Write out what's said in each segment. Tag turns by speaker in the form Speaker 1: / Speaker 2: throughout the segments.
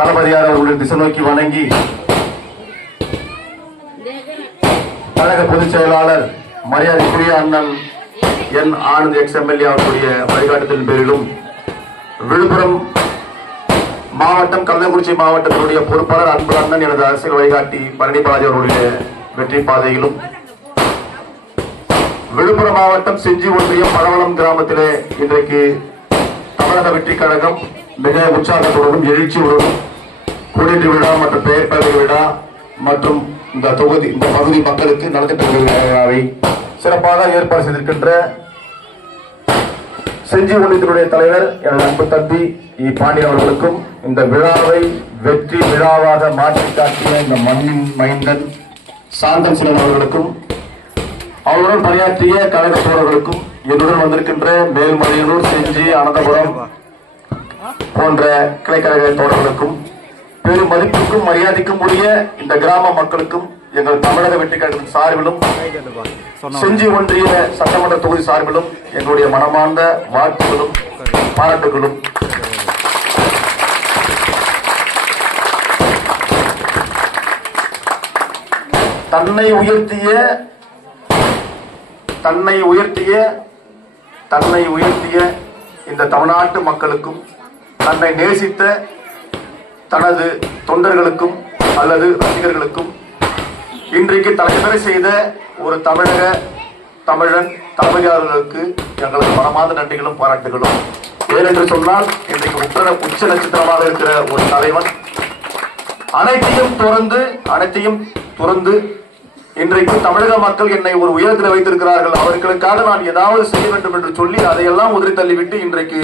Speaker 1: தளபதியார் அவர்களுடைய திசை நோக்கி வணங்கி கழக பொதுச் செயலாளர் மரியாதைக்குரிய அண்ணன் என் ஆனந்த் எக்ஸ் எம்எல்ஏ அவர்களுடைய வழிகாட்டுதலின் பேரிலும் விழுப்புரம் மாவட்டம் கள்ளக்குறிச்சி மாவட்டத்தினுடைய பொறுப்பாளர் அன்பு அண்ணன் எனது அரசியல் வழிகாட்டி பழனி பாலாஜி அவர்களுடைய வெற்றி பாதையிலும் விழுப்புரம் மாவட்டம் செஞ்சி ஒன்றியம் பரவலம் கிராமத்திலே இன்றைக்கு தமிழக வெற்றி கழகம் மிக உற்சாகத்துடனும் எழுச்சியுடனும் குடிநீர் விழா மற்றும் பெயர் பதவி விழா மற்றும் இந்த தொகுதி இந்த பகுதி மக்களுக்கு நலத்திட்ட விழாவை சிறப்பாக ஏற்பாடு செய்திருக்கின்ற செஞ்சி ஒன்றியத்தினுடைய தலைவர் எனது அன்பு தம்பி இ. பாண்டியன் அவர்களுக்கும் இந்த விழாவை வெற்றி விழாவாக மாற்றி காட்டிய இந்த மண்ணின் மைந்தன் சாந்தன் சிலன் அவர்களுக்கும் அவருடன் பணியாற்றிய கழக தோழர்களுக்கும் என்னுடன் வந்திருக்கின்ற மேல்மலையனூர் செஞ்சி அனந்தபுரம் போன்ற கிளைக்கழக தோழர்களுக்கும் பெரும் மதிப்புக்கும் மரியாதைக்கும் உரிய இந்த கிராம மக்களுக்கும் எங்கள் தமிழக வெற்றி சார்பிலும் செஞ்சி ஒன்றிய சட்டமன்ற தொகுதி சார்பிலும் எங்களுடைய மனமார்ந்த வாழ்த்துகளும் பாராட்டுகளும். தன்னை உயர்த்திய தன்னை உயர்த்திய தன்னை உயர்த்திய இந்த தமிழ்நாட்டு மக்களுக்கும் தன்னை நேசித்த தனது தொண்டர்களுக்கும் அல்லது ரசிகர்களுக்கும் இன்றைக்கு தலைமுறை செய்த ஒரு தமிழக தமிழன் தலைமையாளர்களுக்கு எங்களது மனமாத நன்றிகளும் பாராட்டுகளும். ஏனென்று சொன்னால் இன்றைக்கு உத்தர உச்ச நட்சத்திரமாக இருக்கிற ஒரு தலைவன். அனைத்தையும் துறந்து அனைத்தையும் துறந்து இன்றைக்கு தமிழக மக்கள் என்னை ஒரு உயரத்தில் வைத்திருக்கிறார்கள். அவர்களுக்காக நான் ஏதாவது செய்ய வேண்டும் என்று சொல்லி அதையெல்லாம் உதறி தள்ளிவிட்டு இன்றைக்கு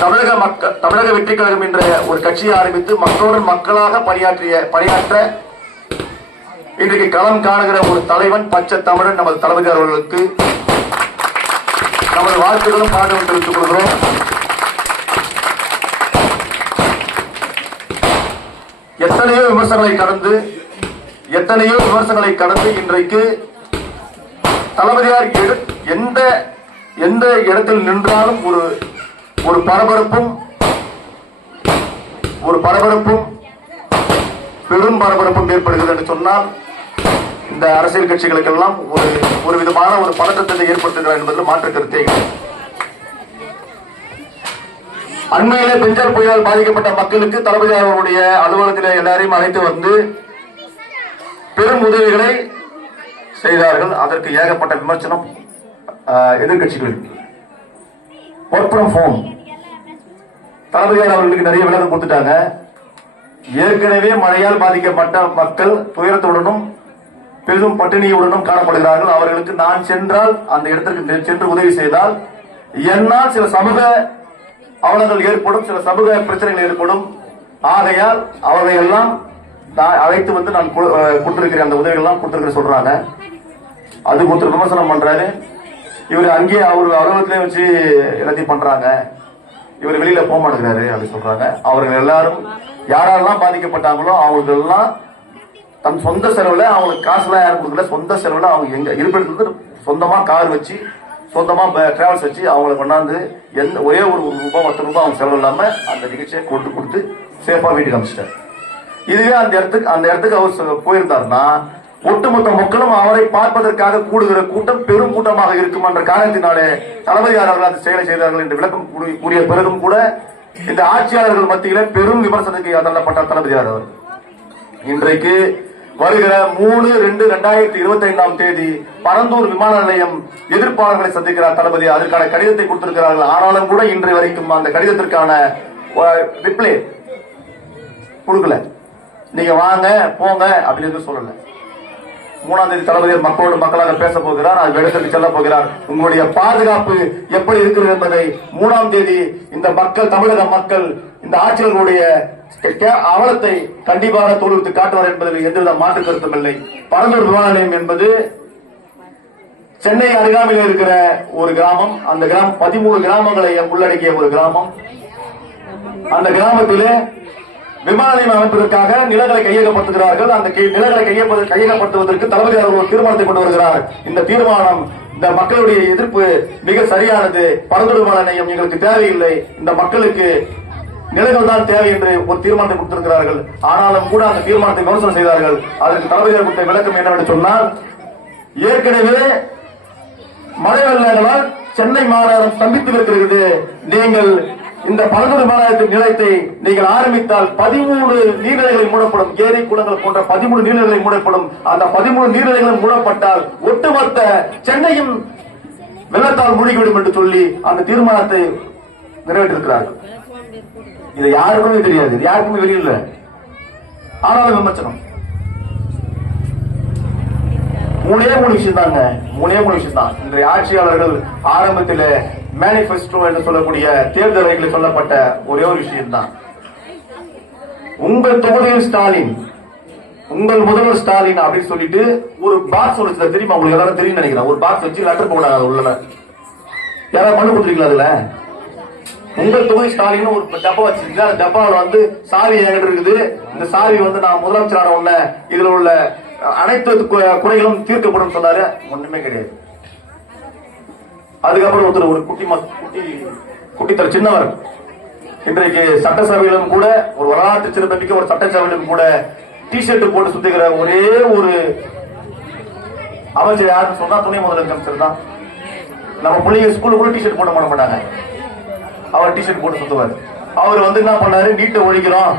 Speaker 1: தமிழக மக்கள் தமிழக வெற்றி கழகம் என்ற ஒரு கட்சியை ஆரம்பித்து மக்களுடன் மக்களாக பணியாற்றிய பணியாற்ற இன்றைக்கு களம் காணுகிற ஒரு தலைவன் பச்சை தமிழன் நமது தளபதி அவர்களுக்கு நமது வாழ்த்துக்களும் பாராட்டும் தெரிவித்துக் கொள்கிறோம். எத்தனையோ விமர்சனங்களை கடந்து எத்தனையோ விமர்சனங்களை கடந்து இன்றைக்கு தளபதியார் எந்த எந்த இடத்தில் நின்றாலும் ஒரு ஒரு பரபரப்பும் ஒரு பரபரப்பும் பெரும் பரபரப்பும் ஏற்படுகிறது என்று சொன்னால் இந்த அரசியல் கட்சிகளுக்கெல்லாம் ஒரு ஒரு விதமான ஒரு பதற்றத்தை ஏற்படுத்துகிறார் என்பதில் மாற்று கருத்தே அண்மையிலே பெஞ்சல் புயலால் பாதிக்கப்பட்ட மக்களுக்கு தளபதி அவர்களுடைய அலுவலகத்தில் எல்லாரையும் அழைத்து வந்து பெரும் உதவிகளை செய்தார்கள். அதற்கு ஏகப்பட்ட விமர்சனம் எதிர்கட்சிகளுக்கு ஒர்க் ஃப்ரம் ஹோம் தளபதியார் அவர்களுக்கு நிறைய விளக்கம் கொடுத்துட்டாங்க. ஏற்கனவே மழையால் பாதிக்கப்பட்ட மக்கள் துயரத்துடனும் பெரிதும் பட்டினியுடனும் காணப்படுகிறார்கள். அவர்களுக்கு நான் சென்றால் அந்த இடத்திற்கு சென்று உதவி செய்தால் என்னால் சில சமூக அவலங்கள் ஏற்படும் சில சமூக பிரச்சனைகள் ஏற்படும். ஆகையால் அவர்களை எல்லாம் நான் அழைத்து வந்து நான் கொடுத்திருக்கிறேன் அந்த உதவிகள் எல்லாம் கொடுத்திருக்கிறேன் சொல்றாங்க. அது ஒருத்தர் விமர்சனம் பண்றாரு. இவர் அங்கேயே அவர் அலுவலகத்திலே வச்சு எல்லாத்தையும் பண்றாங்க. இவர் வெளியில போக மாட்டேங்கிறாரு அப்படின்னு சொல்றாங்க. அவர்கள் எல்லாரும் யாரெல்லாம் பாதிக்கப்பட்டாங்களோ அவங்களுக்கு எல்லாம் தன் சொந்த செலவுல அவங்களுக்கு காசுலாம் யாரும் கொடுக்கல. சொந்த செலவுல அவங்க எங்க இருப்பிடத்துல சொந்தமா கார் வச்சு சொந்தமா டிராவல்ஸ் வச்சு அவங்களை கொண்டாந்து எந்த ஒரே ஒரு ரூபாய் பத்து ரூபாய் அவங்க செலவு இல்லாம அந்த நிகழ்ச்சியை கொண்டு கொடுத்து சேஃபா வீட்டுக்கு அமைச்சிட்டார். இதுவே அந்த இடத்துக்கு அந்த இடத்துக்கு அவர் போயிருந்தாருன்னா ஒட்டுமொத்த மக்களும் அவரை பார்ப்பதற்காக கூடுகிற கூட்டம் பெரும் கூட்டமாக இருக்கும் என்ற காரணத்தினாலே தளபதியார் அவர்கள் அந்த செயலை செய்தார்கள் என்று விளக்கம் கூறிய பிறகும் கூட இந்த ஆட்சியாளர்கள் மத்தியில பெரும் விமர்சனத்துக்கு தள்ளப்பட்டார் தளபதியார் அவர்? இன்றைக்கு வருகிற மூணு ரெண்டு ரெண்டாயிரத்தி இருபத்தி ஐந்தாம் தேதி பரந்தூர் விமான நிலையம் எதிர்ப்பாளர்களை சந்திக்கிறார் தளபதி. அதற்கான கடிதத்தை கொடுத்திருக்கிறார்கள். ஆனாலும் கூட இன்று வரைக்கும் அந்த கடிதத்திற்கான ரிப்ளை கொடுக்கல. நீங்க வாங்க போங்க அப்படின்னு சொல்லல. மூணாம் தேதி தளபதி மக்களோடு மக்களாக பேச போகிறார் அது இடத்திற்கு செல்ல போகிறார். உங்களுடைய பாதுகாப்பு எப்படி இருக்கிறது என்பதை மூணாம் தேதி இந்த மக்கள் தமிழக மக்கள் இந்த ஆட்சியர்களுடைய அவலத்தை கண்டிப்பாக தோல்வித்து காட்டுவார் என்பதில் எந்தவித மாற்று கருத்தும் இல்லை. பரந்தூர் விமான நிலையம் என்பது சென்னை அருகாமையில் இருக்கிற ஒரு கிராமம். அந்த கிராமம் பதிமூணு கிராமங்களை உள்ளடக்கிய ஒரு கிராமம். அந்த கிராமத்திலே விமான நிலையம் அமைப்பதற்காக நிலங்களை கையகப்படுத்துகிறார்கள். அந்த கை- நிலங்களை கையகப்படுத்துவதற்கு தளபதி அவர்கள் ஒரு தீர்மானத்தை கொண்டு வருகிறார். இந்த தீர்மானம் இந்த மக்களுடைய எதிர்ப்பு மிக சரியானது. பரந்தூர் விமான நிலையம் எங்களுக்கு தேவையில்லை. இந்த மக்களுக்கு நிலங்கள் தான் தேவை என்று ஒரு தீர்மானத்தை கொடுத்திருக்கிறார்கள். ஆனாலும் கூட அந்த தீர்மானத்தை விமர்சனம் செய்தார்கள். அதற்கு தளபதி கொடுத்த விளக்கம் என்னவென்று சொன்னால் ஏற்கனவே மழை வெள்ளங்களால் சென்னை மாநகரம் ஸ்தம்பித்து இருக்கிறது. நீங்கள் இந்த பழங்குடி மாநகரத்தின் நிலையத்தை நீங்கள் ஆரம்பித்தால் பதிமூணு நீர்நிலைகளை மூடப்படும். ஏரி குளங்கள் போன்ற பதிமூணு நீர்நிலைகளை மூடப்படும். அந்த பதிமூணு நீர்நிலைகளும் மூடப்பட்டால் ஒட்டுமொத்த சென்னையும் வெள்ளத்தால் மூழ்கிவிடும் என்று சொல்லி அந்த தீர்மானத்தை நிறைவேற்றிருக்கிறார்கள். இது யாருக்குமே தெரியாது. இது யாருக்குமே வெளியில ஆனாலும் விமர்சனம். மூணே மூணு விஷயம் தாங்க மூணே மூணு விஷயம் தான் இன்றைய ஆட்சியாளர்கள் ஆரம்பத்தில் மேனிபெஸ்டோ என்று சொல்லக்கூடிய தேர்தல் அறிக்கையில் சொல்லப்பட்ட ஒரே ஒரு விஷயம் தான் உங்கள் தொகுதியில் ஸ்டாலின் உங்கள் முதல்வர் ஸ்டாலின் அப்படின்னு சொல்லிட்டு ஒரு பாக்ஸ் ஒன்று தெரியுமா உங்களுக்கு? எல்லாரும் தெரியும் நினைக்கிறேன். ஒரு பாக்ஸ் வச்சு லெட்டர் போடாங்க உள்ள யாராவது மனு கொடுத்துருக்கீங்களா அதுல? உங்கள் தொகுதி ஸ்டாலின் ஒரு டப்பா வச்சிருக்கீங்க. அந்த டப்பாவில் வந்து சாவி என்கிட்ட இருக்குது. இந்த சாவி வந்து நான் முதலமைச்சரான உடனே இதுல உள்ள அனைத்து குறைகளும் தீர்க்கப்படும் சொன்னாரு. ஒண்ணுமே கிடையாது. அதுக்கப்புறம் ஒருத்தர் ஒரு குட்டி குட்டி குட்டித்தர சின்னவர். இன்றைக்கு சட்டசபையிலும் கூட ஒரு வரலாற்று சிறப்புமிக்க ஒரு சட்டசபையிலும் கூட டி ஷர்ட் போட்டு சுத்துகிற ஒரே ஒரு அமைச்சர் யாருன்னு சொன்னா துணை முதலமைச்சர் தான். நம்ம பிள்ளைங்க ஸ்கூலுக்கு கூட டி ஷர்ட் போட மாட்டாங்க. அவர் டி ஷர்ட் போட்டு சுத்துவார். அவர் வந்து என்ன பண்ணாரு? நீட்டை ஒழிக்கிறோம்.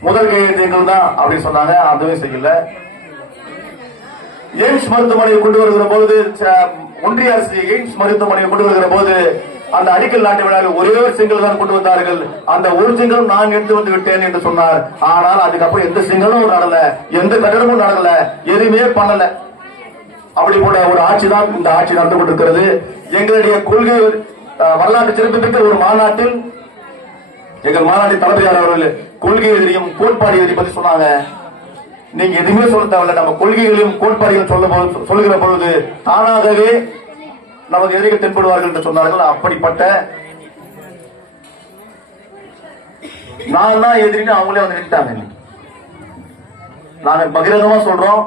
Speaker 1: முதல் கையெழுத்து எங்கள் தான் அப்படின்னு சொன்னாங்க. அதுவே செய்யல. எய்ம்ஸ் மருத்துவமனையை கொண்டு வருகிற பொழுது ச- ஒன்றிய அரசு எய்ம்ஸ் மருத்துவமனையில் கொண்டு வருகிற போது அந்த அடிக்கல் நாட்டு விழாவில் ஒரே ஒரு சிங்கிள் தான் கொண்டு வந்தார்கள். அந்த ஒரு சிங்கிளும் நான் எடுத்து வந்து விட்டேன் என்று சொன்னார். ஆனால் அதுக்கப்புறம் எந்த சிங்களும் நடல எந்த கட்டடமும் நடல எதுவுமே பண்ணல. அப்படி போல ஒரு ஆட்சி தான் இந்த ஆட்சி நடந்து கொண்டிருக்கிறது. எங்களுடைய கொள்கை அஹ், வரலாற்று சிறப்புமிக்க ஒரு மாநாட்டில் எங்கள் மாநாட்டின் தளபதியார் அவர்கள் கொள்கை எதிரியும் கோட்பாடு எதிரி பத்தி சொன்னாங்க. நீங்க எதுவுமே சொல்ல தேவையில்ல. நம்ம கொள்கைகளையும் கோட்பாடுகளும் சொல்ல சொல்லுகிற பொழுது தானாகவே நமது எதிரிகள் தென்படுவார்கள் என்று சொன்னார்கள். அப்படிப்பட்ட நான் தான் எதிரின்னு அவங்களே வந்து நின்ட்டாங்க நாங்கள் நாங்க பகிரங்கமா சொல்றோம்.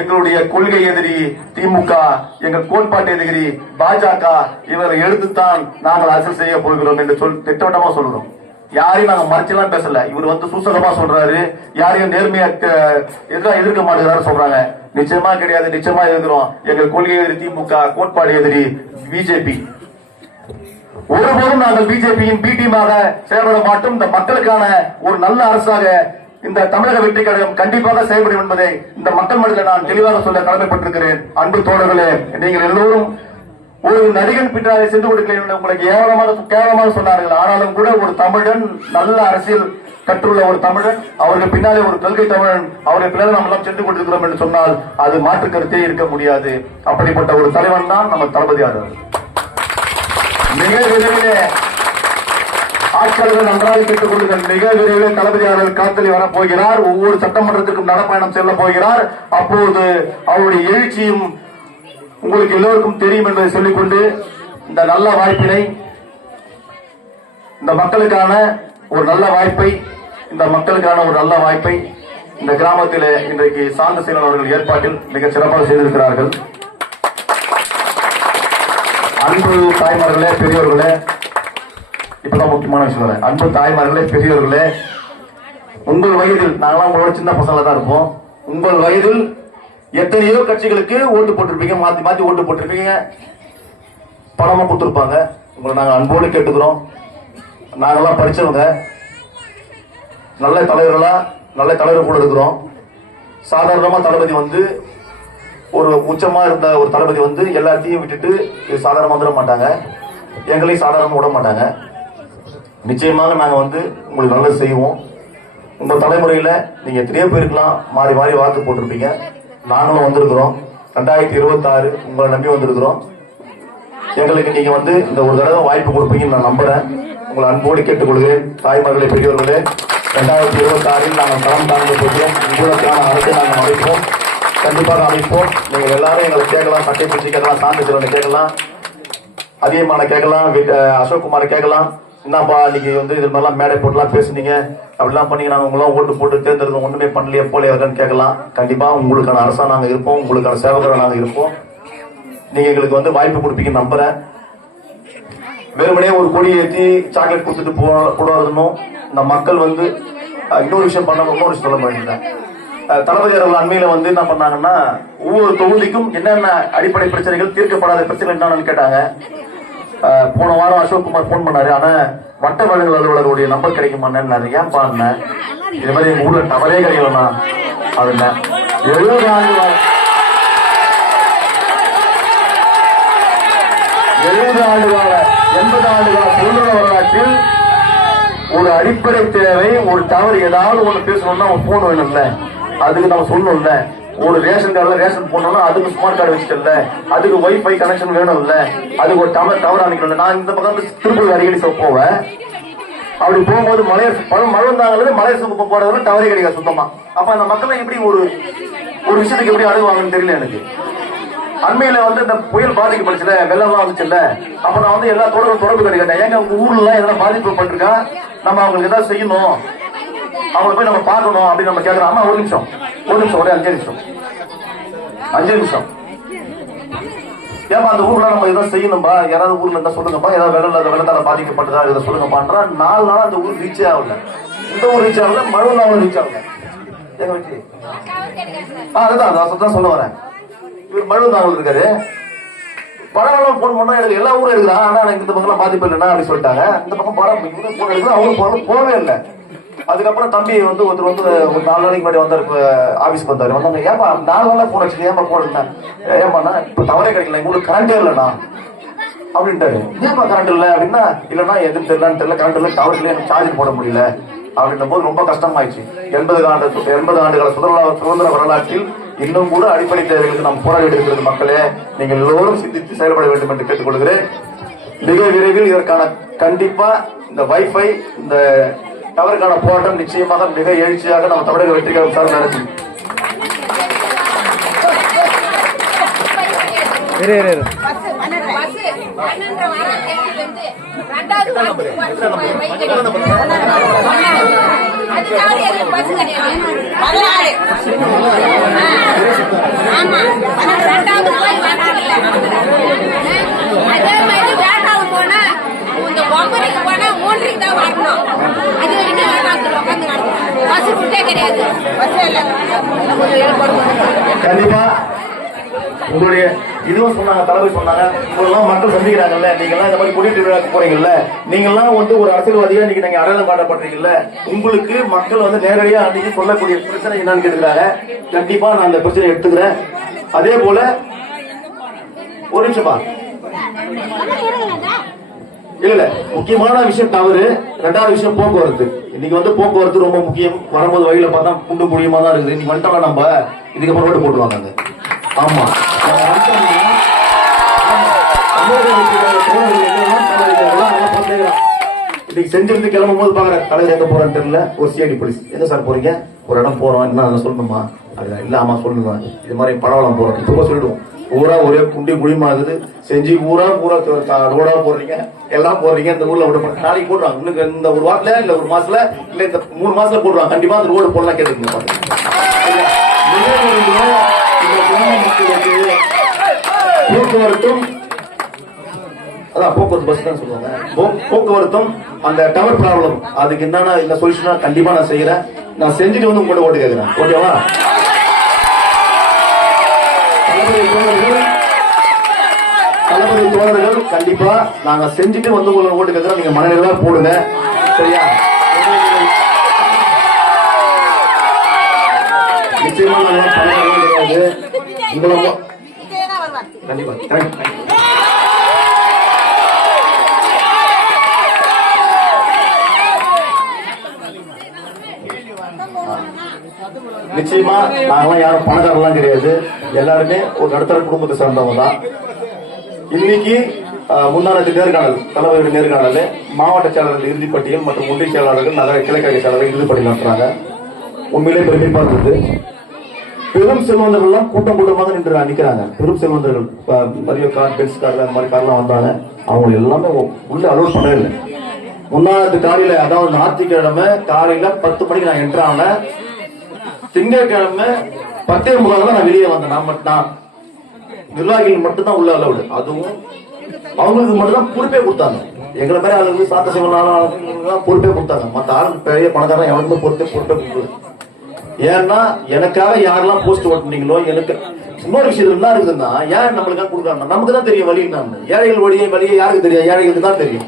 Speaker 1: எங்களுடைய கொள்கை எதிரி திமுக எங்கள் கோட்பாட்டு எதிரி பாஜக இவரை எடுத்துத்தான் நாங்கள் அரசியல் செய்ய போகிறோம் என்று சொல் திட்டவட்டமா சொல்றோம். யாரையும் நாங்க மறைச்செல்லாம் பேசல. இவர் வந்து சூசகமா சொல்றாரு. யாரையும் நேர்மையா எதிராக எதிர்க்க மாட்டேங்கிறாரு சொல்றாங்க. நிச்சயமா கிடையாது. நிச்சயமா எதிர்க்கிறோம். எங்கள் கொள்கை எதிரி திமுக கோட்பாடு எதிரி பிஜேபி. ஒருபோதும் நாங்கள் பிஜேபியின் பி டீமாக செயல்பட மாட்டோம். இந்த மக்களுக்கான ஒரு நல்ல அரசாக இந்த தமிழக வெற்றி கழகம் கண்டிப்பாக செயல்படும் என்பதை இந்த மக்கள் மனதில் நான் தெளிவாக சொல்ல கடமைப்பட்டிருக்கிறேன். அன்பு தோழர்களே நீங்கள் எல்லோரும் ஒரு நடிகன் பின்னாலே சென்று கொடுக்கிறேன் என்று உங்களுக்கு ஏவலமான கேவலமாக சொன்னார்கள். ஆனாலும் கூட ஒரு தமிழன் நல்ல அரசியல் கற்றுள்ள ஒரு தமிழன் அவருக்கு பின்னாலே ஒரு கொள்கை தமிழன் அவருடைய பின்னாலே நாம் எல்லாம் சென்று கொண்டிருக்கிறோம் என்று சொன்னால் அது மாற்று கருத்தே இருக்க முடியாது. அப்படிப்பட்ட ஒரு தலைவன் தான் நம்ம தளபதியார் மிக விரைவிலே ஆட்களை நன்றாக கேட்டுக் கொள்ளுங்கள். மிக விரைவில் தளபதியாளர் களத்தில் வரப் போகிறார் ஒவ்வொரு சட்டமன்றத்திற்கும் நடப்பயணம் செல்ல போகிறார். அப்போது அவருடைய எழுச்சியும் உங்களுக்கு எல்லோருக்கும் தெரியும் என்பதை சொல்லிக்கொண்டு இந்த நல்ல வாய்ப்பினை இந்த மக்களுக்கான ஒரு நல்ல வாய்ப்பை இந்த மக்களுக்கான ஒரு நல்ல வாய்ப்பை இந்த கிராமத்தில் இன்றைக்கு சாந்த சீலன் அவர்கள் ஏற்பாட்டில் மிக சிறப்பாக செய்திருக்கிறார்கள் அன்பு தாய்மார்களே பெரியவர்களே இப்பதான் முக்கியமான விஷயம் வரேன். அன்பு தாய்மார்களே பெரியவர்களே உங்கள் வயதில் நாங்களாம் உங்களோட சின்ன பசங்களா தான் இருப்போம் உங்கள் வயதில் எத்தனையோ கட்சிகளுக்கு ஓட்டு போட்டிருப்பீங்க மாத்தி மாத்தி ஓட்டு போட்டிருப்பீங்க. பணமும் கொடுத்துருப்பாங்க. உங்களை நாங்கள் அன்போடு கேட்டுக்கிறோம். நாங்கெல்லாம் படிச்சவங்க. நல்ல தலைவர்களா நல்ல தலைவர் கூட இருக்கிறோம். சாதாரணமா தளபதி வந்து ஒரு உச்சமா இருந்த ஒரு தளபதி வந்து எல்லாத்தையும் விட்டுட்டு சாதாரணமாக சாதாரணமா வந்துட மாட்டாங்க. எங்களையும் சாதாரணமா விட மாட்டாங்க. நிச்சயமாக நாங்க வந்து உங்களுக்கு நல்லது செய்வோம். உங்க தலைமுறையில நீங்க எத்தனையோ பேருக்கெல்லாம் மாறி மாறி வாக்கு போட்டிருப்பீங்க. நாங்களும் வந்திருக்கிறோம். ரெண்டாயிரத்தி இருபத்தி ஆறு உங்களை நம்பி வந்திருக்கிறோம். எங்களுக்கு நீங்க வந்து இந்த ஒரு தடவை வாய்ப்பு கொடுப்பீங்கன்னு நான் நம்புறேன். உங்களை அன்போடு கேட்டுக்கொள்கிறேன். தாய்மார்களே பெரியவர்களே ரெண்டாயிரத்தி இருபத்தி ஆறில் நாங்கள் தரம் தாங்க போகிறோம். உங்களுக்கான அரசை நாங்கள் அமைப்போம். கண்டிப்பாக அமைப்போம். நீங்கள் எல்லாரும் எங்களை கேட்கலாம் சட்டை பிடிச்சி கேட்கலாம் சாந்தி சிவனை கேட்கலாம் அதிகமான கேட்கலாம் வீட்டு அசோக் கேட்கலாம். என்னப்பா இன்னைக்கு வந்து இது மாதிரிலாம் மேடை போட்டுலாம் பேசுனீங்க. அப்படிலாம் பண்ணி நாங்கள் உங்களாம் ஓட்டு போட்டு தேர்ந்தெடுக்க ஒண்ணுமே பண்ணலையே போல யாருன்னு கேட்கலாம். கண்டிப்பா உங்களுக்கான அரசா நாங்க இருப்போம் உங்களுக்கான சேவகராக நாங்க இருப்போம். நீங்க எங்களுக்கு வந்து வாய்ப்பு கொடுப்பீங்கன்னு நம்புறேன். வெறுமனே ஒரு கொடி ஏற்றி சாக்லேட் கொடுத்துட்டு போ போடுறதுன்னும் இந்த மக்கள் வந்து இன்னொரு விஷயம் பண்ண இன்னொரு விஷயம் சொல்ல மாட்டேன் தளபதி அவர்கள் அண்மையில வந்து என்ன பண்ணாங்கன்னா ஒவ்வொரு தொகுதிக்கும் என்னென்ன அடிப்படை பிரச்சனைகள் தீர்க்கப்படாத பிரச்சனை என்னன்னு கேட்டாங்க. போன வாரம் அசோக் குமார் போன் பண்ணாரு. ஆனா வட்ட வழங்கல் அலுவலருடைய நம்பர் கிடைக்குமான்னு ஏன் பாருங்க. இது மாதிரி எங்க ஊர்ல டவரே கிடைக்கலண்ணா அதுல எழுபது ஆண்டு எழுபது ஆண்டு கால எண்பது ஆண்டு கால சுதந்திர வரலாற்றில் ஒரு அடிப்படை தேவை ஒரு தவறு ஏதாவது ஒண்ணு பேசணும்னா அவன் போன் வேணும்ல. அதுக்கு நம்ம சொல்லணும்ல. ஒரு ரேஷன் கார்டில் ரேஷன் போடணும்னா அதுக்கு ஸ்மார்ட் கார்டு வச்சுக்கல அதுக்கு ஒய்ஃபை கனெக்ஷன் வேணும்ல. அதுக்கு ஒரு டவர் டவர் அமைக்கணும்ல நான் இந்த பக்கம் வந்து திருப்பூர் அடிக்கடி சொ- போவேன். அப்படி போகும்போது மலைய மழை வந்தாங்களே மலைய சுமக்க போறதுல டவரே கிடைக்காது சுத்தமா. அப்ப அந்த மக்கள் எப்படி ஒரு ஒரு விஷயத்துக்கு எப்படி அணுகுவாங்கன்னு தெரியல எனக்கு. அண்மையில வந்து இந்த புயல் பாதிக்கப்பட்டுச்சுல வெள்ளம்லாம் வந்துச்சுல்ல அப்ப நான் வந்து எல்லா தொடர்பு தொடர்பு கிடைக்கட்டேன் ஏங்க உங்க ஊர்ல எதனா பாதிப்பு பட்டிருக்கா நம்ம அவங்களுக்கு ஏதாவது செய்யணும். அவங்களை போய் நம்ம பார்க்கணும் அப்படின்னு நம்ம கேட்கறோம் அம்மா ஒரு நிமிஷம். ஒரு நிமிஷம் ஒரே அஞ்சு நிமிஷம். அஞ்சு நிமிஷம். ஏமா அந்த ஊர்ல நம்ம ஏதாவது செய்யணும்பா யாராவது ஊர்ல இருந்தா சொல்லுங்கப்பா ஏதாவது வெள்ளம் வெள்ளத்தால பாதிக்கப்பட்டதா இதை சொல்லுங்கப்பான்றா நாலு நாள் அந்த ஊர் ரீச்சே ஆகல. இந்த ஊர் ரீச் ஆகல மழை ரீச் ஆகல. எங்க அதுதான் அதான் சொல்ல வரேன். இவர் மழை நாவல் இருக்காரு. படம் போன் பண்ணா எனக்கு எல்லா ஊரும் இருக்குதா ஆனா எனக்கு இந்த பக்கம் பாதிப்பு இல்லைன்னா அப்படி சொல்லிட்டாங்க. இந்த பக்கம் படம் இவரும் போன் எடுக்குது அவரும் போகவே இல்லை. அதுக்கப்புறம் தம்பி வந்து ஒருத்தர் வந்து ஒரு நாலு நாளைக்கு முன்னாடி வந்தார் இப்போ ஆபீஸ்க்கு வந்தார். வந்தாங்க ஏப்பா நாலு நாளா போன் வச்சுட்டு ஏமா போன் எடுத்தேன் ஏமாண்ணா தவறே கிடைக்கல. உங்களுக்கு கரண்டே இல்லைண்ணா. அப்படின்ட்டாரு. ஏன்பா கரண்ட் இல்லை? அப்படின்னா இல்லைன்னா எதுவும் தெரியலன்னு தெரியல. கரண்ட் இல்லை டவர் இல்லை எனக்கு சார்ஜ் போட முடியல. அப்படின்ற போது ரொம்ப கஷ்டமாயிடுச்சு. எண்பது ஆண்டு எண்பது ஆண்டுகள சுதந்திர சுதந்திர வரலாற்றில் இன்னும் கூட அடிப்படை தேவைகளுக்கு நாம் போராடி இருக்கிறது மக்களே நீங்கள் எல்லோரும் சிந்தித்து செயல்பட வேண்டும் என்று கேட்டுக்கொள்கிறேன். மிக விரைவில் இதற்கான கண்டிப்பா இந்த வைஃபை இந்த டவருக்கான போராட்டம் நிச்சயமாக மிக எழுச்சியாக நம்ம தமிழக
Speaker 2: ஆமா ரெண்டாவது போய் அதே மாதிரி வேட்டாவு போனா இந்த ஒன்பதுக்கு போனா மூன்றைக்கு தான் வரணும் அது வரைக்கும் வேட்டாத்துல உட்காந்து பஸ் விட்டே கிடையாது பஸ் இல்லை
Speaker 1: கண்டிப்பா. உங்களுடைய இதுவும் சொன்னாங்க தலைவர் சொன்னாங்க. உங்களெல்லாம் மக்கள் சந்திக்கிறாங்கல்ல. நீங்கெல்லாம் இந்த மாதிரி குடியிருப்பு விழாக்கு போறீங்கல்ல. நீங்கெல்லாம் வந்து ஒரு அரசியல்வாதியா நீங்க நீங்க அடையாளம் காட்டப்படுறீங்கல்ல உங்களுக்கு மக்கள் வந்து நேரடியா அன்னைக்கு சொல்லக்கூடிய பிரச்சனை என்னன்னு கேட்டுக்கிறாங்க. கண்டிப்பா நான் அந்த பிரச்சனையை எடுத்துக்கிறேன். அதே போல ஒரு நிமிஷமா இல்ல இல்ல. முக்கியமான விஷயம் தவறு. ரெண்டாவது விஷயம் போக்குவரத்து. இன்னைக்கு வந்து போக்குவரத்து ரொம்ப முக்கியம். வரும்போது வழியில பார்த்தா குண்டு முடியுமா தான் இருக்குது. இன்னைக்கு வந்துட்டோம் நம்ம இதுக்கப்புறம் ரோடு போட்டுருவாங்க அங்க. ஆமா. இன்னைக்கு செஞ்சிருந்து கிளம்பும் போது பாக்குற தலைவர் எங்க போறான்னு தெரியல. ஒரு சிஐடி போலீஸ். எங்க சார் போறீங்க? ஒரு இடம் போறோம். என்ன அதை சொல்லணுமா? அப்படின்னா இல்ல ஆமா சொல்லுங்க இது மாதிரி பரவாயில்ல போறோம். இப்போ சொல்லிடுவோம். பூரா ஒரே குண்டி குழிமா செஞ்சு பூரா பூரா ரோடா போடுறீங்க. எல்லாம் போடுறீங்க. இந்த ஊர்ல விட நாளைக்கு போடுறாங்க. இன்னும் இந்த ஒரு வாரத்துல இல்ல ஒரு மாசத்துல இல்ல இந்த மூணு மாசத்துல போடுறாங்க. கண்டிப்பா அந்த ரோடு போடலாம் கேட்டுக்கோங்க போக்குவரத்தும் அதான் போக்குவரத்து பஸ் தான் சொல்லுவாங்க. போ- போக்குவரத்தும் அந்த டவர் ப்ராப்ளம் அதுக்கு என்னன்னா இந்த சொல்யூஷனா கண்டிப்பா நான் செய்யறேன். நான் செஞ்சுட்டு வந்து உங்கள்கிட்ட ஓட்டு கேட்கிறேன் ஓகேவா? தோழர்கள் தளபதி தோழர்கள் கண்டிப்பா நாங்க செஞ்சுட்டு வந்து உங்களை ஓட்டு கேட்கிறோம் நீங்க மனநிலை போடுங்க. சரியா? நிச்சயமா நாங்க பணம் கிடையாது. உங்களை கண்டிப்பா. தேங்க்யூ நிச்சயமா நாங்களாம் யாரும் பணக்காரலாம் கிடையாது. எல்லாருமே ஒரு நடுத்தர குடும்பத்தை சேர்ந்தவங்க தான். இன்னைக்கு முன்னாள் நேர்காணல் தலைவர்கள் நேர்காணல் மாவட்ட செயலாளர்கள் இறுதிப்பட்டியல் மற்றும் ஒன்றிய செயலாளர்கள் நகர கிழக்கழக செயலாளர்கள் இறுதிப்பட்டியல் நடத்துறாங்க. உண்மையிலே பெருமைப்பா இருந்தது பெரும் செல்வந்தர்கள் எல்லாம் கூட்டம் கூட்டமாக நின்று நிக்கிறாங்க. பெரும் செல்வந்தர்கள் இப்ப மரியோ கார் பென்ஸ் கார் அந்த மாதிரி கார்லாம் வந்தாங்க. அவங்க எல்லாமே உள்ள அலோட் பண்ணவே இல்லை. முன்னாள் காலையில அதாவது ஞாயிற்றுக்கிழமை காலையில பத்து மணிக்கு நான் என்ட்ரு ஆனேன் திங்கட்கிழமை பத்தே முகால் தான் நான் வெளியே வந்தேன். நான் மட்டும் நிர்வாகிகள் மட்டும்தான் உள்ள அலவுடு அதுவும் அவங்களுக்கு மட்டும்தான் பொறுப்பே கொடுத்தாங்க. எங்களை மாதிரி ஆளுங்களுக்கு சாத்த சிவனாலும் பொறுப்பே கொடுத்தாங்க. மற்ற ஆளுக்கு பெரிய பணக்காரன் எவனுக்கு பொறுப்பே பொறுப்பே கொடுக்கல. ஏன்னா எனக்காக யாரெல்லாம் போஸ்ட் ஓட்டுனீங்களோ எனக்கு இன்னொரு விஷயம் என்ன இருக்குதுன்னா ஏன் நம்மளுக்காக கொடுக்குறாங்க? நமக்கு தான் தெரியும் வழி என்ன ஏழைகள் வழியை வழியை யாருக்கு தெரியும்? ஏழைகளுக்கு தான் தெரியும்.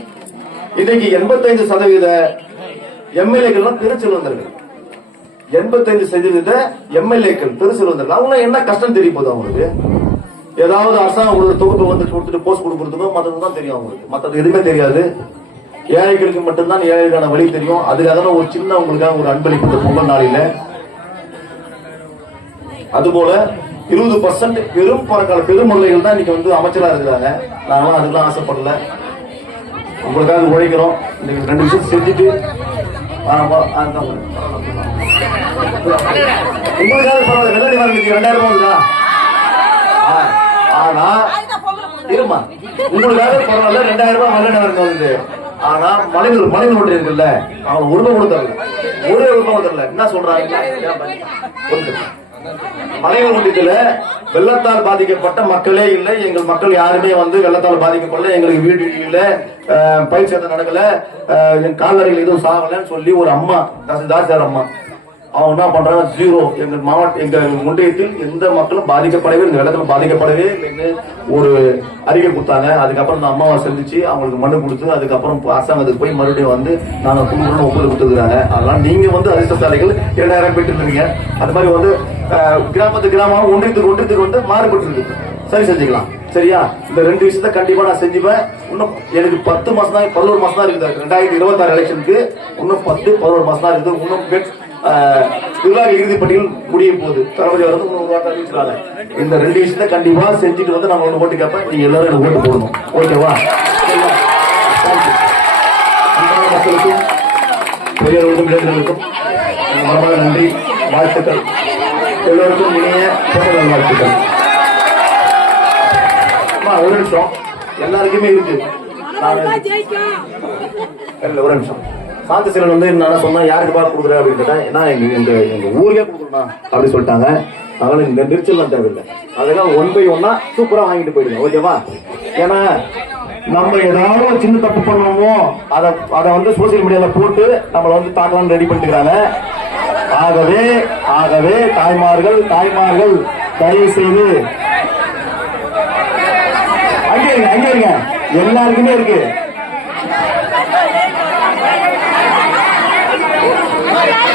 Speaker 1: இன்னைக்கு எண்பத்தைந்து சதவீத எம்எல்ஏக்கள்லாம் திருச்செல்வந்தர்கள் எண்பத்தைந்து சதவீத எம்எல்ஏக்கள் திருச்செல்வந்தர்கள் அவங்க என்ன கஷ்டம் தெரிய போகுது அவங்களுக்கு? ஏதாவது அரசாங்கம் ஒரு தொகுப்பு வந்து கொடுத்துட்டு போஸ்ட் கொடுக்குறதுக்கோ மற்றது தான் தெரியும் அவங்களுக்கு. மற்றது எதுவுமே தெரியாது. ஏழைகளுக்கு மட்டும்தான் ஏழைக்கான வழி தெரியும். அதுக்காக தான் ஒரு சின்ன உங்களுக்காக ஒரு அன்பளிப்பு பொங்கல் நாளில. அதுபோல இருபது பர்சன்ட் பெரும் பறக்கால பெருமுறைகள் தான் இன்னைக்கு வந்து அமைச்சரா இருக்கிறாங்க. நாங்களாம் அதுக்கெல்லாம் ஆசைப்படல. உங்களுக்காக உழைக்கிறோம். இன்னைக்கு ரெண்டு விஷயம் செஞ்சுட்டு உங்களுக்காக பரவாயில்ல வெள்ளடி வாங்கிட்டு ரெண்டாயிரம் ரூபாய் வருதா? ஆனா இருமா உங்களுக்காக பரவாயில்ல ரெண்டாயிரம் ரூபாய் வெள்ளடி வாங்கி வருது ஆனா மலைகள் மலைகள் ஒன்று இருக்குல்ல அவங்க ஒரு ரூபாய் கூட ஒரே ரூபாய் கூட என்ன சொல்றாங்க ஏன் பாருங்க. ஒரு மலைகள் ஒன்றியத்துல வெள்ளத்தால் பாதிக்கப்பட்ட மக்களே இல்லை. எங்கள் மக்கள் யாருமே வந்து வெள்ளத்தால் பாதிக்கப்படல எங்களுக்கு வீடு இல்ல பயிர் சேதம் நடக்கல என் கால்நடைகள் எதுவும் சாகலன்னு சொல்லி ஒரு அம்மா தாசில்தார் அம்மா அவங்க என்ன பண்றாங்க ஜீரோ எங்க மாவட்ட எங்க ஒன்றியத்தில் எந்த மக்களும் பாதிக்கப்படவே இந்த வெள்ளத்துல பாதிக்கப்படவே இல்லைன்னு ஒரு அறிக்கை கொடுத்தாங்க. அதுக்கப்புறம் இந்த அம்மாவை சந்திச்சு அவங்களுக்கு மனு கொடுத்து அதுக்கப்புறம் அரசாங்கத்துக்கு போய் மறுபடியும் வந்து நாங்க குடும்பம் ஒப்புதல் கொடுத்துருக்காங்க அதெல்லாம் நீங்க வந்து அதிர்ஷ்டசாலிகள் ஏழாயிரம் போயிட்டு இருக்கீங்க அது மாதிரி வந்து கிராமத்து கிராமம் ஒன்றியத்துக்கு ஒன்றியத்துக்கு வந்து மாறுபட்டு இருக்கு சரி செஞ்சுக்கலாம். சரியா? இந்த ரெண்டு விஷயத்த கண்டிப்பா நான் செஞ்சுப்பேன். இன்னும் எனக்கு பத்து மாசம் தான் பதினோரு மாசம் தான் இருக்குது. ரெண்டாயிரத்தி இருபத்தாறு எலெக்ஷனுக்கு இன்னும் பத்து பதினோரு மாசம் தான் இருக்குது. இன்னும் நிர்வாக இறுதி பட்டியல் முடிய போகுது. தளபதி வந்து ஒரு இந்த ரெண்டு விஷயத்த கண்டிப்பா செஞ்சுட்டு வந்து நான் ஒன்று ஓட்டு கேட்பேன் நீங்க எல்லாரும் எனக்கு ஓட்டு போடணும். ஓகேவா மக்களுக்கும் பெரியவர்களுக்கும் இளைஞர்களுக்கும் மனமார்ந்த நன்றி வாழ்த்துக்கள். எல்லோருக்கும் இணைய பிறந்தநாள் வாழ்த்துக்கள். ஒரு நிமிஷம். எல்லாருக்குமே இருக்கு. இல்ல ஒரு நிமிஷம். சாந்தி சிலன் வந்து என்ன சொன்னா யாருக்கு பார்க்க கொடுக்குற அப்படின்னு கேட்டேன் ஏன்னா எங்க எங்க எங்க ஊருக்கே கொடுக்குறா அப்படின்னு சொல்லிட்டாங்க. அதனால இந்த நெரிச்சல்லாம் தேவையில்லை அதெல்லாம் ஒன் பை ஒன்னா சூப்பரா வாங்கிட்டு போயிடுங்க ஓகேவா ஏன்னா நம்ம ஏதாவது ஒரு சின்ன தப்பு பண்ணுவோமோ அதை அதை வந்து சோசியல் மீடியால போட்டு நம்மளை வந்து தாக்கலாம்னு ரெடி பண்ணிட்டுக்கிறாங்க ஆகவே ஆகவே தாய்மார்கள் தாய்மார்கள் தயவு செய்து அங்கே இருங்க அங்கே இருங்க. எல்லாருக்குமே இருக்கு.